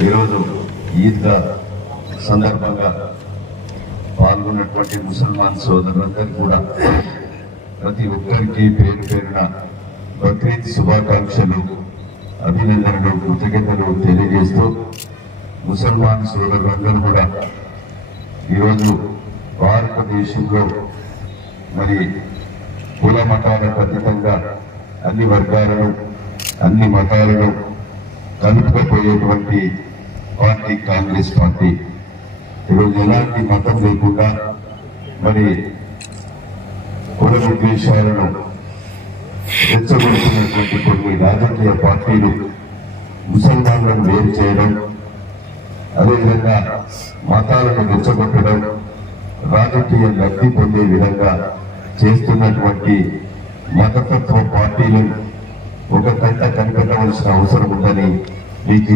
ఈరోజు ఈద్గా సందర్భంగా పాల్గొన్నటువంటి ముసల్మాన్ సోదరులందరూ కూడా ప్రతి ఒక్కరికి పేరు పేరున బక్రీద్ శుభాకాంక్షలు అభినందనలు కృతజ్ఞతలు తెలియజేస్తూ ముసల్మాన్ సోదరులందరూ కూడా ఈరోజు భారతదేశంలో మరి కుల మతాలకు అతీతంగా అన్ని వర్గాలను అన్ని మతాలను కలుపుకపోయేటువంటి పార్టీ కాంగ్రెస్ పార్టీ. ఈరోజు ఎలాంటి మతం లేకుండా మరి కుల ఉద్దేశాలను రెచ్చగొడుతున్నటువంటి కొన్ని రాజకీయ పార్టీలు ముసల్మాన్లను వేరు చేయడం అదేవిధంగా మతాలను రెచ్చగొట్టడం రాజకీయ లబ్ధి పొందే విధంగా చేస్తున్నటువంటి మతతత్వ పార్టీలు ఒక కంట కనిపెట్టవలసిన అవసరం ఉందని మీకు